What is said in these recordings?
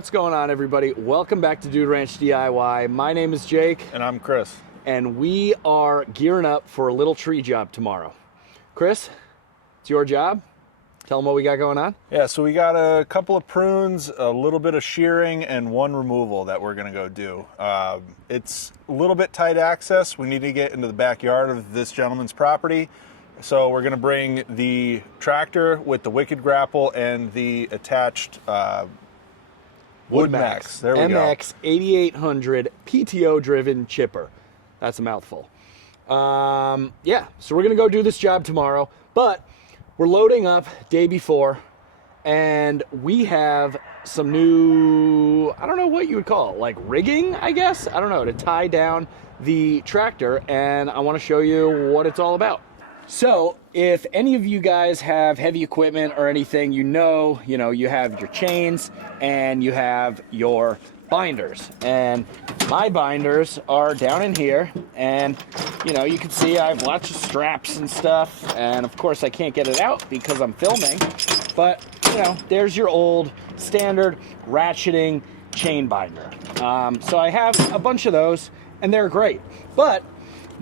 What's going on, everybody? Welcome back to Dude Ranch DIY. My name is Jake. And I'm Chris. And we are gearing up for a little tree job tomorrow. Chris, it's your job. Tell them what we got going on. Yeah, so we got a couple of prunes, a little bit of shearing, and one removal that we're going to go do. It's a little bit tight access. We need to get into the backyard of this gentleman's property. So we're going to bring the tractor with the Wicked Grapple and the attached WoodMaxx. There we go. MX 8800 PTO driven chipper. That's a mouthful. Yeah, so we're going to go do this job tomorrow, but we're loading up day before, and we have some new, I don't know what you would call it, like rigging, I guess? I don't know, to tie down the tractor, and I want to show you what it's all about. So if any of you guys have heavy equipment or anything, you have your chains and you have your binders, and my binders are down in here, and you can see I have lots of straps and stuff, and of course I can't get it out because I'm filming, but there's your old standard ratcheting chain binder. So I have a bunch of those, and they're great, but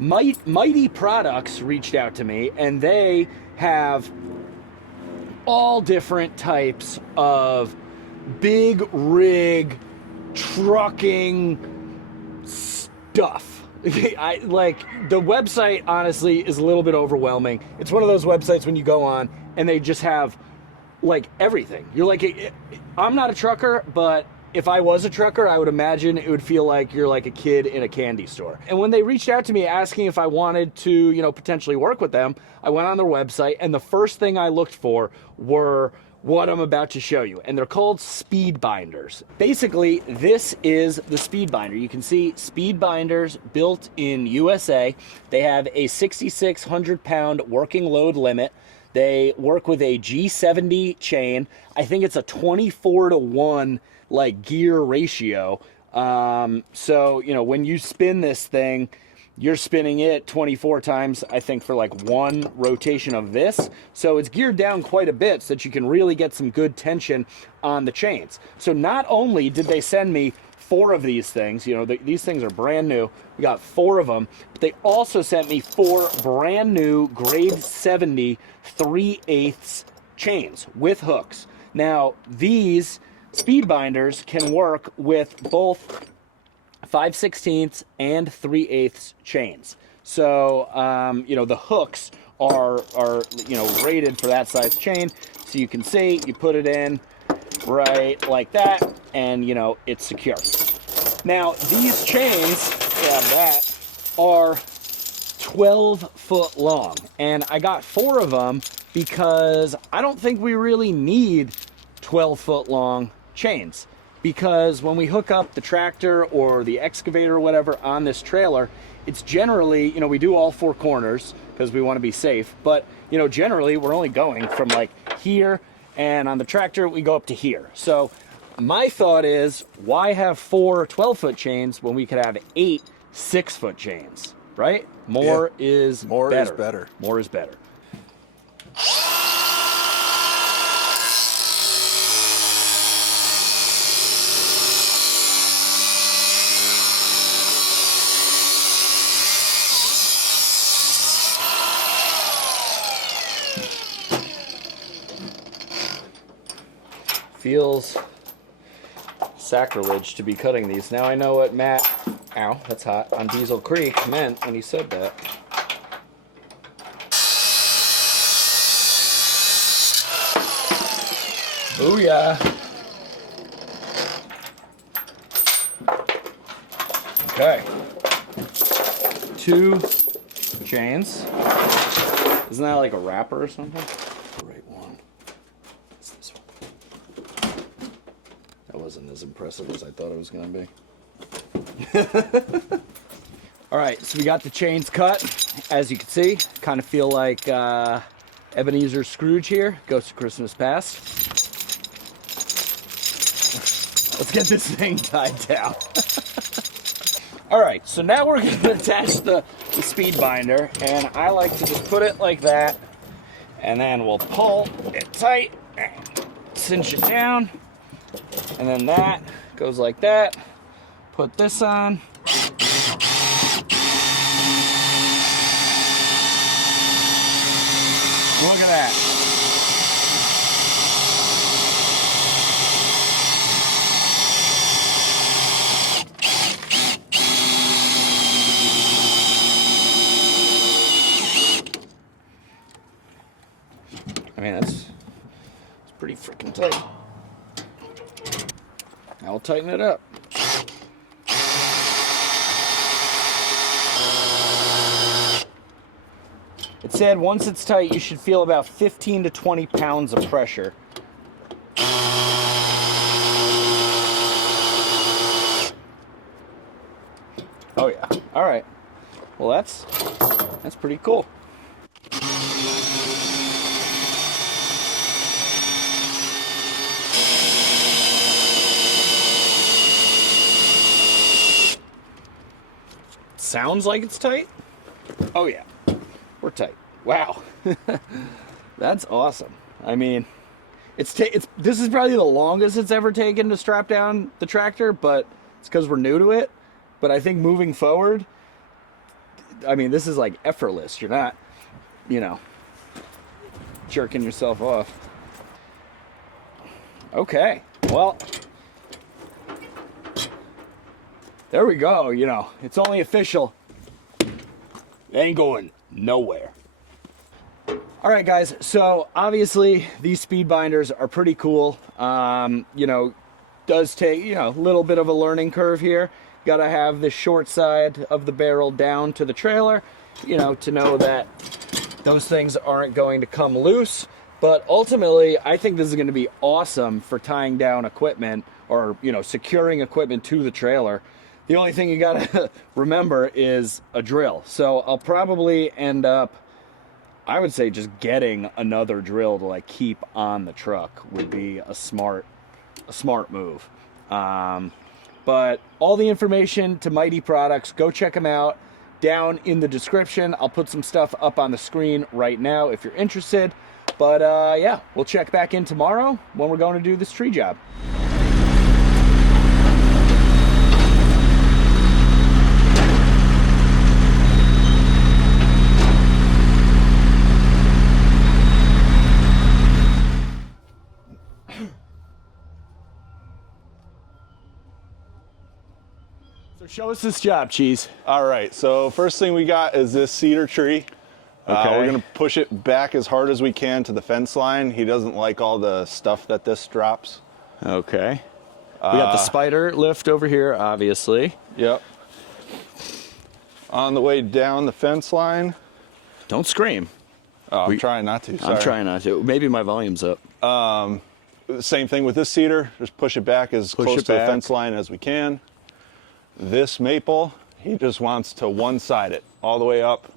Mighty Products reached out to me, and they have all different types of big rig trucking stuff. Like, the website honestly is a little bit overwhelming. It's one of those websites when you go on and they just have like everything. You're like, I'm not a trucker, but if I was a trucker, I would imagine it would feel like you're like a kid in a candy store. And when they reached out to me asking if I wanted to, potentially work with them, I went on their website, and the first thing I looked for were what I'm about to show you. And they're called speed binders. Basically, this is the speed binder. You can see speed binders built in USA. They have a 6,600 pound working load limit. They work with a G70 chain. I think it's a 24-to-1 like gear ratio. So when you spin this thing, you're spinning it 24 times, I think, for like one rotation of this. So it's geared down quite a bit so that you can really get some good tension on the chains. So not only did they send me 4 of these things, these things are brand new. We got 4 of them, but they also sent me 4 brand new grade 70 3/8 chains with hooks. Now, these speed binders can work with both 5/16 and 3/8 chains. So, the hooks are rated for that size chain. So you can see, you put it in right like that, and it's secure. Now, these chains, are 12 foot long, and I got 4 of them because I don't think we really need 12 foot long chains, because when we hook up the tractor or the excavator or whatever on this trailer, it's generally, we do all 4 corners because we want to be safe, but generally we're only going from like here, and on the tractor we go up to here. So my thought is, why have 4 12-foot chains when we could have 8 6-foot chains, right? More is better. More is better. Feels sacrilege to be cutting these. Now I know what Matt, ow, that's hot, on Diesel Creek meant when he said that. Booyah! Okay. 2 chains. Isn't that like a wrapper or something? Wasn't as impressive as I thought it was going to be. All right, so we got the chains cut. As you can see, kind of feel like Ebenezer Scrooge here. Ghost of Christmas Past. Let's get this thing tied down. All right, so now we're going to attach the speed binder, and I like to just put it like that, and then we'll pull it tight, cinch it down, And then that goes like that. Put this on. Look at that. I mean, it's pretty freaking tight. I'll tighten it up. It said once it's tight, you should feel about 15 to 20 pounds of pressure. Oh yeah. All right. Well, that's pretty cool. Sounds like it's tight. Oh yeah, we're tight. Wow, that's awesome. I mean, this is probably the longest it's ever taken to strap down the tractor, but it's because we're new to it. But I think moving forward, I mean, this is like effortless. You're not, you know, jerking yourself off. Okay, well. There we go, you know, it's only official. It ain't going nowhere. All right, guys, so obviously these speed binders are pretty cool. You know, does take, you know, a little bit of a learning curve here. Got to have the short side of the barrel down to the trailer, you know, to know that those things aren't going to come loose. But ultimately, I think this is going to be awesome for tying down equipment or, you know, securing equipment to the trailer. The only thing you gotta remember is a drill. So I'll probably end up, I would say, just getting another drill to like keep on the truck would be a smart move. But all the information to Mighty Products, go check them out down in the description. I'll put some stuff up on the screen right now if you're interested. But yeah, we'll check back in tomorrow when we're going to do this tree job. So show us this job, Cheese. All right, so first thing we got is this cedar tree. Okay. We're gonna push it back as hard as we can to the fence line. He doesn't like all the stuff that this drops. Okay. We got the spider lift over here, obviously. Yep. On the way down the fence line. Don't scream. Oh, I'm trying not to, sorry. I'm trying not to. Maybe my volume's up. Same thing with this cedar. Just push it back as close to the fence line as we can. This maple, he just wants to one-side it all the way up.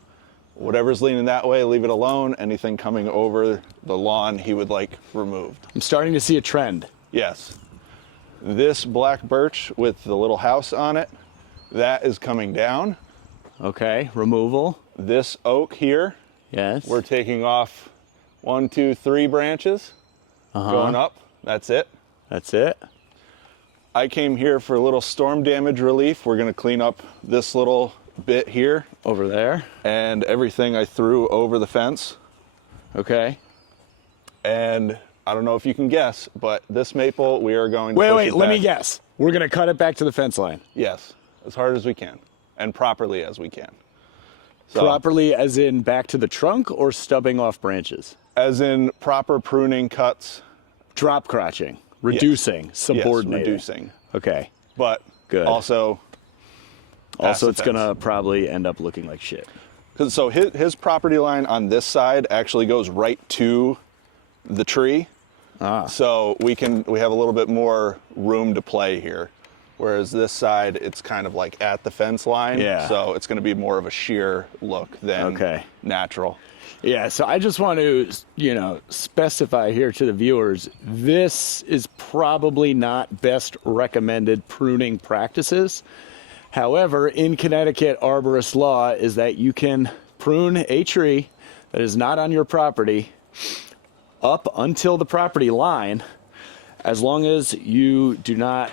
Whatever's leaning that way, leave it alone. Anything coming over the lawn, he would like removed. I'm starting to see a trend. Yes. This black birch with the little house on it, that is coming down. Okay, removal. This oak here, Yes. we're taking off 1, 2, 3 branches, going up. That's it. That's it. I came here for a little storm damage relief. We're gonna clean up this little bit here. Over there. And everything I threw over the fence. Okay. And I don't know if you can guess, but this maple, we are going to push Wait, it let me back. guess. We're gonna cut it back to the fence line. Yes, as hard as we can, and properly as we can. So, Properly as in back to the trunk or stubbing off branches? as in proper pruning cuts. Drop crotching. Reducing. Subordinating. Yes, reducing. Okay. But Good. also Also, the it's fence. gonna probably end up looking like shit. So his property line on this side actually goes right to the tree. So we have a little bit more room to play here. Whereas this side, it's kind of like at the fence line. Yeah. So it's going to be more of a sheer look than natural. Yeah, so I just want to, you know, specify here to the viewers, this is probably not best recommended pruning practices. However, in Connecticut, arborist law is that you can prune a tree that is not on your property up until the property line, as long as you do not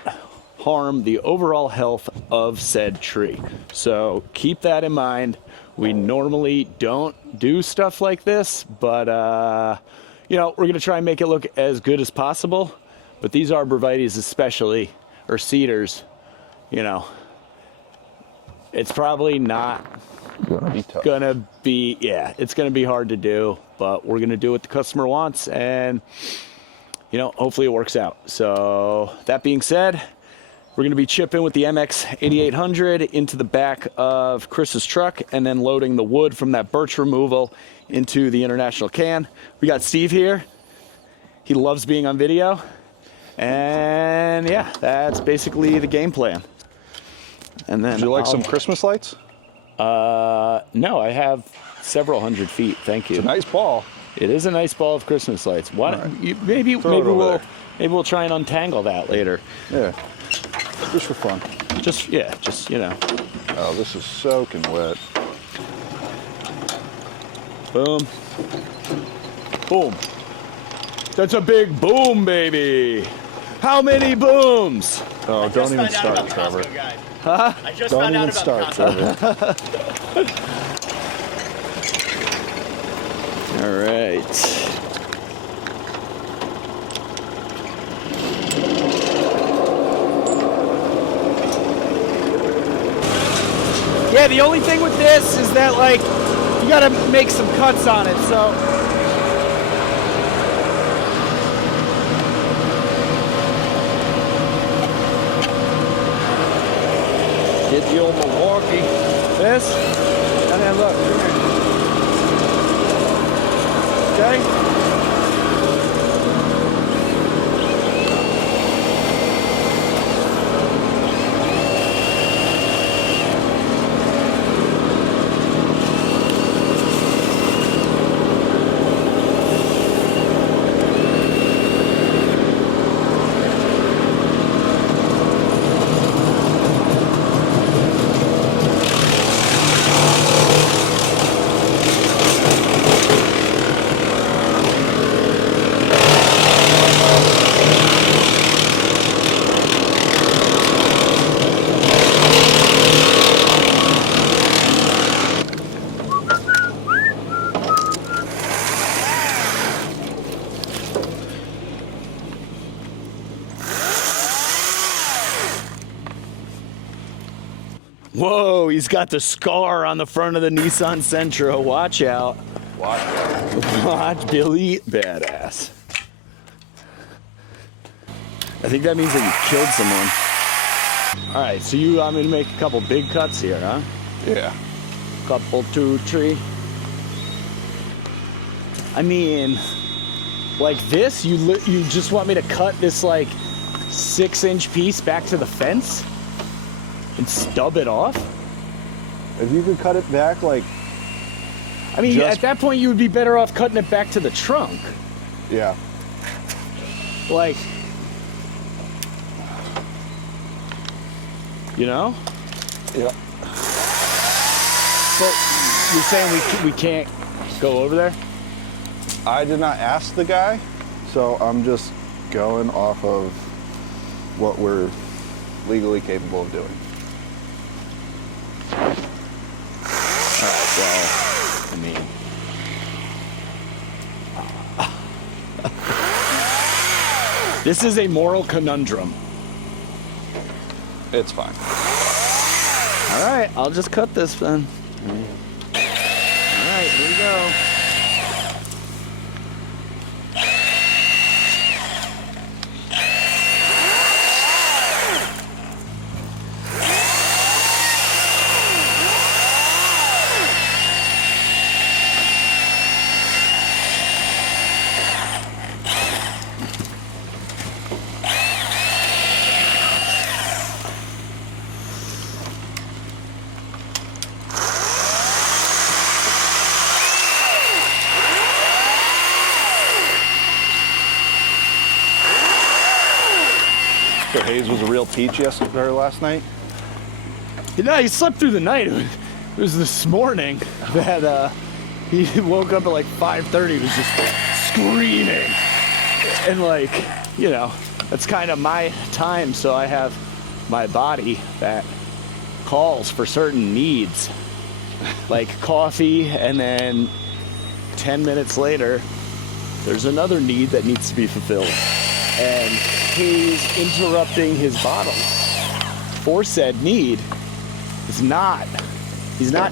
harm the overall health of said tree. So keep that in mind. We normally don't do stuff like this, but you know, we're gonna try and make it look as good as possible. But these arborvitaes especially, or cedars, you know, it's probably not Gonna be tough. yeah, it's gonna be hard to do, but we're gonna do what the customer wants, and you know, hopefully it works out. So that being said, we're gonna be chipping with the MX 8800 into the back of Chris's truck and then loading the wood from that birch removal into the International can. We got Steve here. He loves being on video. And yeah, that's basically the game plan. And then Would you like some Christmas lights? no, I have several hundred feet. Thank you. It's a nice ball. It is a nice ball of Christmas lights. Why All right. maybe over we'll try and untangle that later. Yeah, just for fun. Just you know. Oh, this is soaking wet. Boom. Boom. That's a big boom, baby. How many booms? Oh, don't even start, Trevor. Huh? I just Don't found out even about start, Costco. Trevor. All right. Yeah, the only thing with this is that, like, you gotta make some cuts on it, so. Get the old Milwaukee. This, and then look, come here. Okay? Whoa, he's got the scar on the front of the Nissan Sentra. Watch out. Watch out. Watch Billy badass. I think that means that you killed someone. All right, so you want me to make a couple big cuts here, huh? Yeah. Couple, 2, 3. I mean, like this, you just want me to cut this like 6-inch piece back to the fence and stub it off? If you could cut it back, like, I mean, Just- at that point, you would be better off cutting it back to the trunk. yeah. Like, you know? Yeah. But you're saying we can't go over there? I did not ask the guy, so I'm just going off of what we're legally capable of doing. All right, well, I mean, this is a moral conundrum. It's fine. All right, I'll just cut this then. All right, here we go. So Hayes was a real peach yesterday or last night. No, he slept through the night. It was this morning that he woke up at like 5:30. He was just screaming and like, you know, that's kind of my time. So I have my body that calls for certain needs, like coffee, and then 10 minutes later, there's another need that needs to be fulfilled. And he's interrupting his bottles for said need. He's not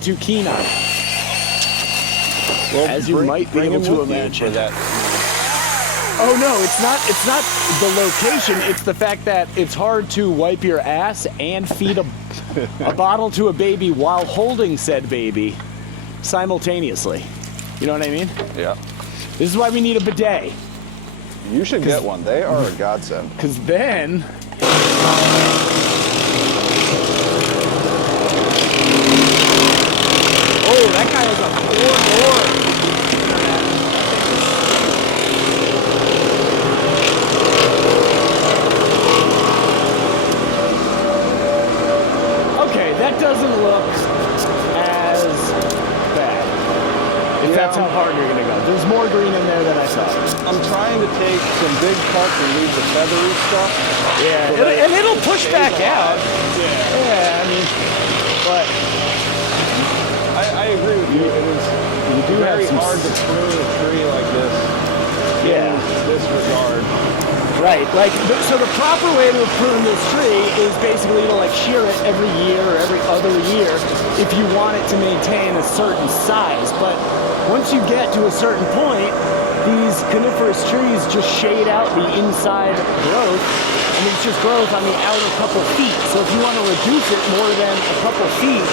too keen on it. Well, as you might be able to imagine. That. Oh no, it's not the location, it's the fact that it's hard to wipe your ass and feed a bottle to a baby while holding said baby simultaneously. You know what I mean? Yeah. This is why we need a bidet. You should get one. They are a godsend. Because then... Oh, that guy has a 4-door. Okay, that doesn't look as bad. If that's how hard you're gonna go. There's more green in there than I thought. I'm trying to take some big parts and leave the feathery stuff. Yeah, so and it'll push back out. Yeah, I mean, but I agree with you. It is very hard to prune a tree like this. Yeah. In this regard. Right, like, so the proper way to prune this tree is basically to like shear it every year or every other year if you want it to maintain a certain size. But once you get to a certain point, these coniferous trees just shade out the inside growth. I mean, it's just growth on the outer couple feet. So if you want to reduce it more than a couple feet,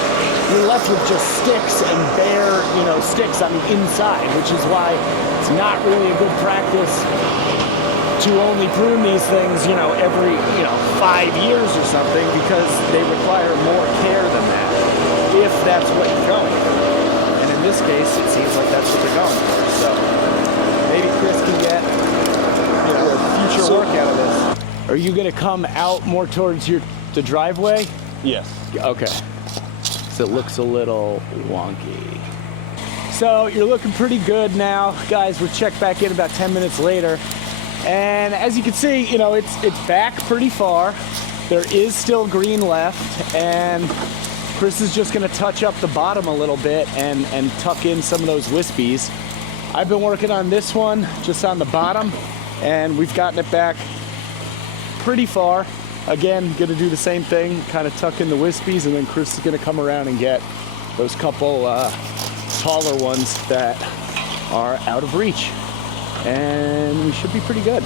you're left with just sticks and bare, sticks on the inside, which is why it's not really a good practice to only prune these things, every, 5 years or something, because they require more care than that, if that's what you're going for. And in this case, it seems like that's what they're going for. So maybe Chris can get, a future work out of this. Are you going to come out more towards the driveway? Yes. Okay. So it looks a little wonky. So you're looking pretty good now. Guys, we'll check back in about 10 minutes later. And as you can see, it's back pretty far. There is still green left, and Chris is just gonna touch up the bottom a little bit and tuck in some of those wispies. I've been working on this one just on the bottom, and we've gotten it back pretty far. Again, gonna do the same thing, kind of tuck in the wispies, and then Chris is gonna come around and get those couple taller ones that are out of reach. And we should be pretty good.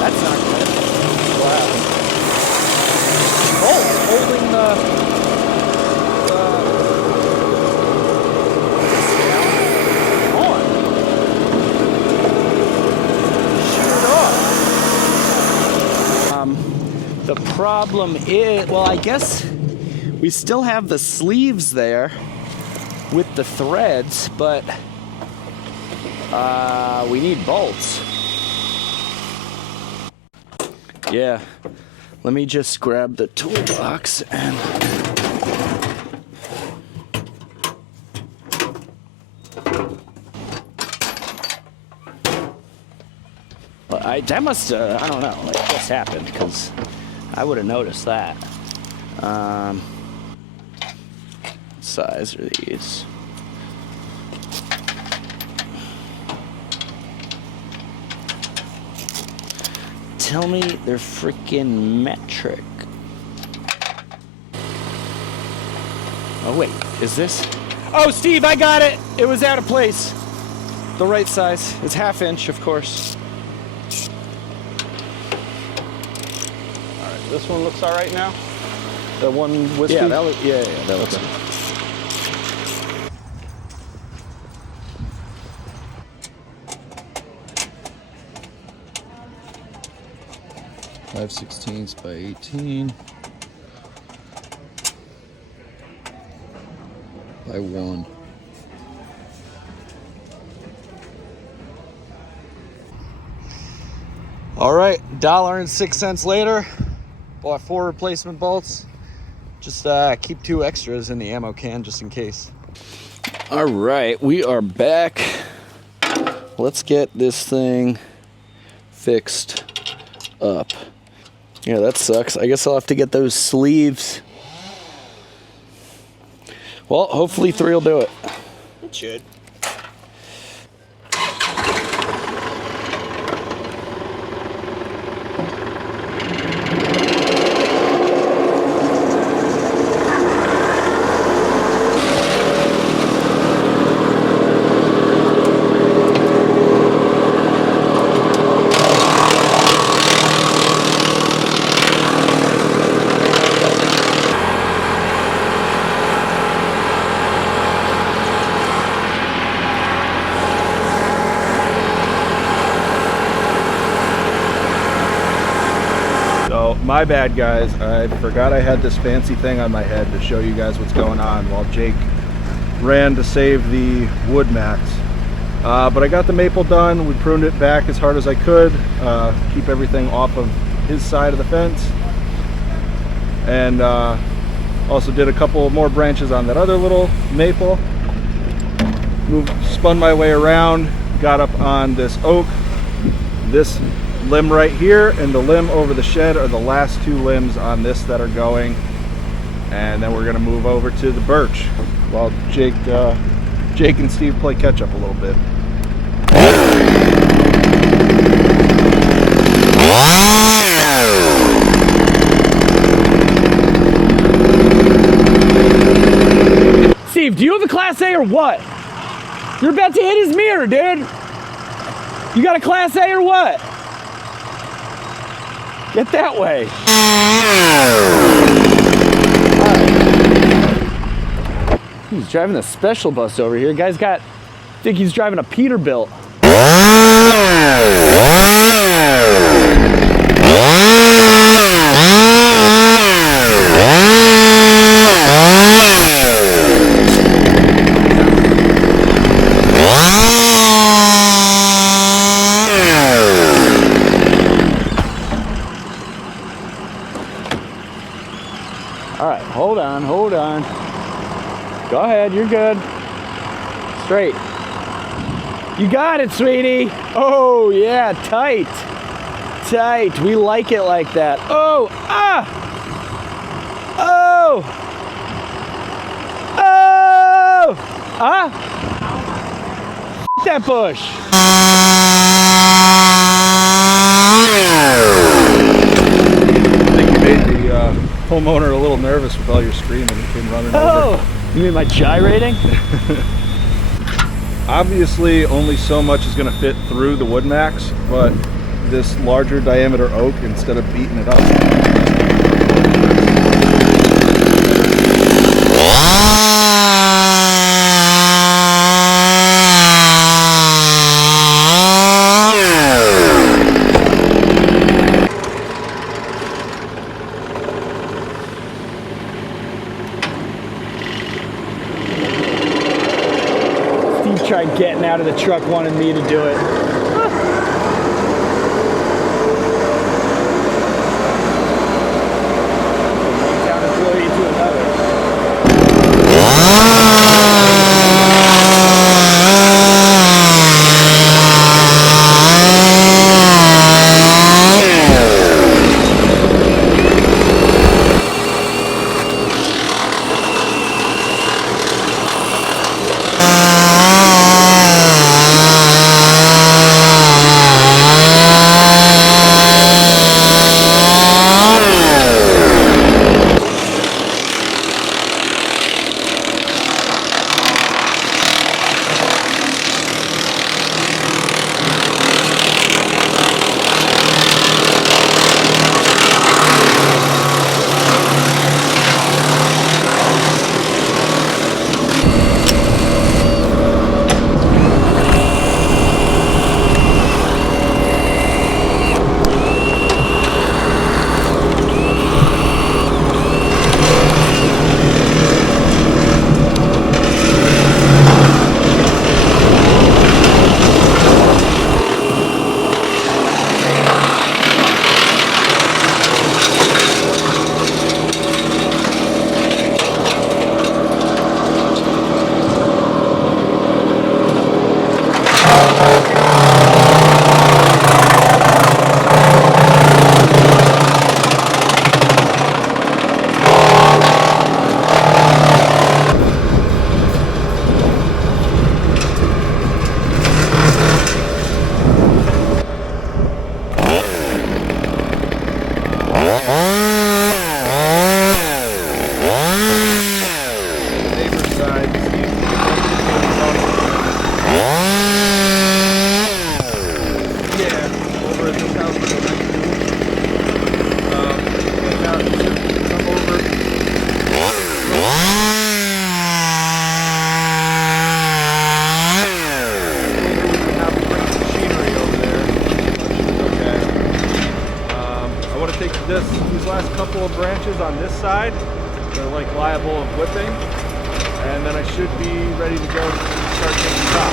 That's not good. Wow. Oh, holding the The problem is, well, I guess we still have the sleeves there with the threads, but we need bolts. Yeah, let me just grab the toolbox and that must, I don't know, like just happened, because I would have noticed that. What size are these? Tell me they're freaking metric. Oh wait, is this? Oh, Steve, I got it! It was out of place. The right size. It's 1/2 inch, of course. This one looks all right now. The one wispy. Yeah, that looks good. Five 16ths by 18 by 1. All right, $1.06 later, bought 4 replacement bolts. Just keep 2 extras in the ammo can just in case. All right, we are back. Let's get this thing fixed up. Yeah, that sucks. I guess I'll have to get those sleeves. Well, hopefully 3 will do it. It should. My bad, guys. I forgot I had this fancy thing on my head to show you guys what's going on while Jake ran to save the WoodMaxx. But I got the maple done. We pruned it back as hard as I could, keep everything off of his side of the fence. And also did a couple more branches on that other little maple. Spun my way around, got up on this oak. This limb right here and the limb over the shed are the last 2 limbs on this that are going, and then we're gonna move over to the birch while Jake and Steve play catch up a little bit. Steve, do you have a Class A or what? You're about to hit his mirror, dude. You got a Class A or what? Get that way. Right. He's driving a special bus over here. Guy's got, I think he's driving a Peterbilt. Hold on. Go ahead, you're good. Straight. You got it, sweetie. Oh, yeah, tight. Tight. We like it like that. Oh, ah! Oh! Oh! Ah! That bush. I think you made the homeowner a little nervous with all your screaming. He came running over. You mean my gyrating? Obviously, only so much is going to fit through the WoodMaxx, but this larger diameter oak, instead of beating it up, Tried getting out of the truck, wanted me to do it. One town employee to another. over at this house for the night too. Hang out, come over. These last couple of branches on this side, they're like liable of whipping, and then I should be ready to go start taking top.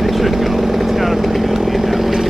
It should go. It's got a pretty good lead that way.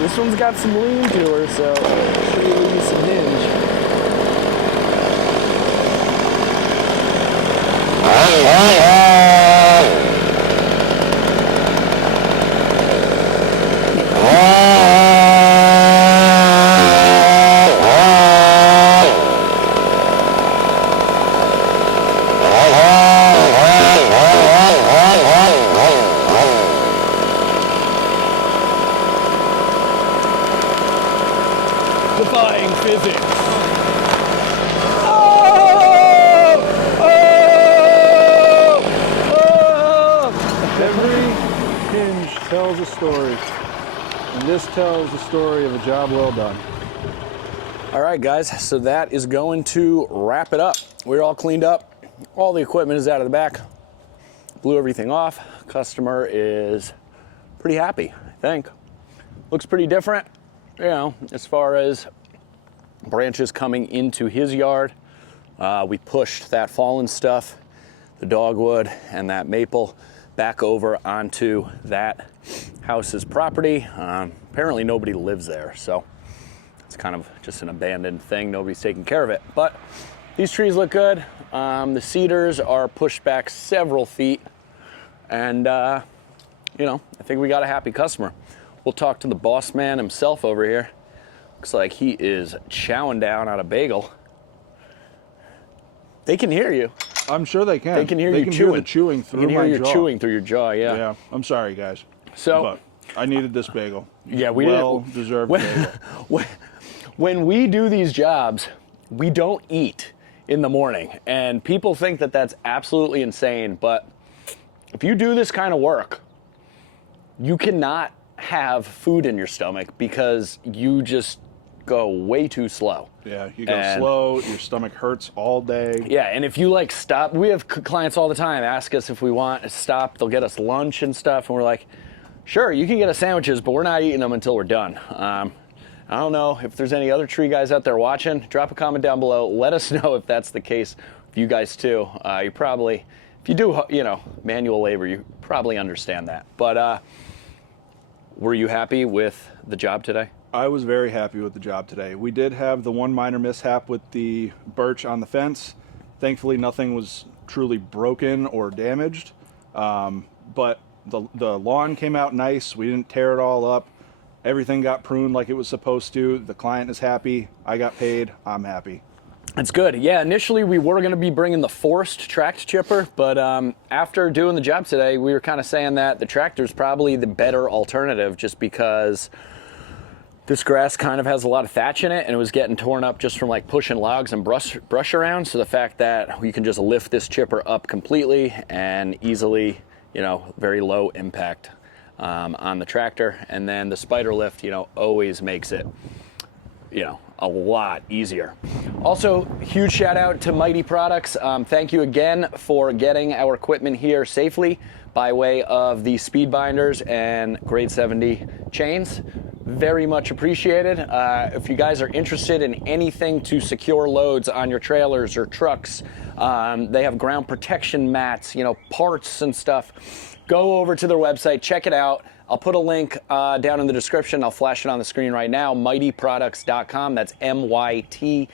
This one's got some lean to her, so should give you some hinge. Defying physics. Every hinge tells a story, and this tells the story of a job well done. All right, guys, so that is going to wrap it up. We're all cleaned up. All the equipment is out of the back. Blew everything off. Customer is pretty happy, I think. Looks pretty different, you know, as far as branches coming into his yard. We pushed that fallen stuff, the dogwood and that maple, back over onto that house's property. Apparently nobody lives there, so it's kind of just an abandoned thing. Nobody's taking care of it. But these trees look good. The cedars are pushed back several feet, and you know, I think we got a happy customer. We'll talk to the boss man himself over here. Looks like he is chowing down on a bagel. They can hear you. I'm sure they can. They can hear you chewing. Hear the chewing through my jaw. They can hear you chewing through your jaw, yeah. Yeah, I'm sorry, guys. So, but I needed this bagel. Yeah, we well-deserved bagel. When we do these jobs, we don't eat in the morning. And people think that that's absolutely insane. But if you do this kind of work, you cannot have food in your stomach because you just go way too slow. Yeah, you go slow, your stomach hurts all day. Yeah, and if you like stop, we have clients all the time ask us if we want to stop, they'll get us lunch and stuff, and we're like, sure, you can get us sandwiches, but we're not eating them until we're done. I don't know if there's any other tree guys out there watching. Drop a comment down below. Let us know if that's the case for you guys too. You probably, if you do, you know, manual labor, you probably understand that. But were you happy with the job today? I was very happy with the job today. We did have the one minor mishap with the birch on the fence. Thankfully, nothing was truly broken or damaged. But the lawn came out nice. We didn't tear it all up. Everything got pruned like it was supposed to. The client is happy. I got paid. I'm happy. That's good. Yeah, initially we were going to be bringing the forced tracked chipper, but after doing the job today, we were kind of saying that the tractor's probably the better alternative just because this grass kind of has a lot of thatch in it, and it was getting torn up just from like pushing logs and brush around. So the fact that we can just lift this chipper up completely and easily, you know, very low impact on the tractor, and then the spider lift, you know, always makes it, you know, a lot easier. Also, huge shout out to Mighty Products. Thank you again for getting our equipment here safely by way of the speed binders and grade 70 chains. Very much appreciated. If you guys are interested in anything to secure loads on your trailers or trucks, they have ground protection mats, you know, parts and stuff. Go over to their website, check it out. I'll put a link down in the description. I'll flash it on the screen right now, mightyproducts.com. That's MYTEE.com.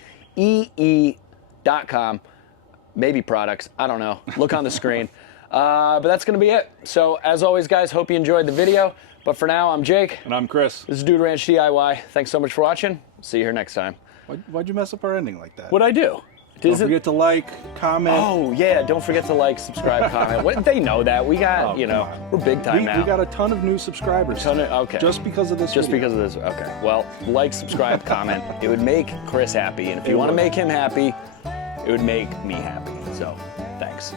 Maybe products, I don't know. Look on the screen. But that's gonna be it. So as always, guys, hope you enjoyed the video. But for now, I'm Jake. And I'm Chris. This is Dude Ranch DIY. Thanks so much for watching. See you here next time. Why'd you mess up our ending like that? What'd I do? Don't forget to like, comment. Oh, yeah, don't forget to like, subscribe, comment. They know that. We got, you know, we're big time now. We got a ton of new subscribers. Okay. Just because of this Just because of this, okay. Well, like, subscribe, comment. It would make Chris happy. And if you want to make him happy, it would make me happy. So, thanks.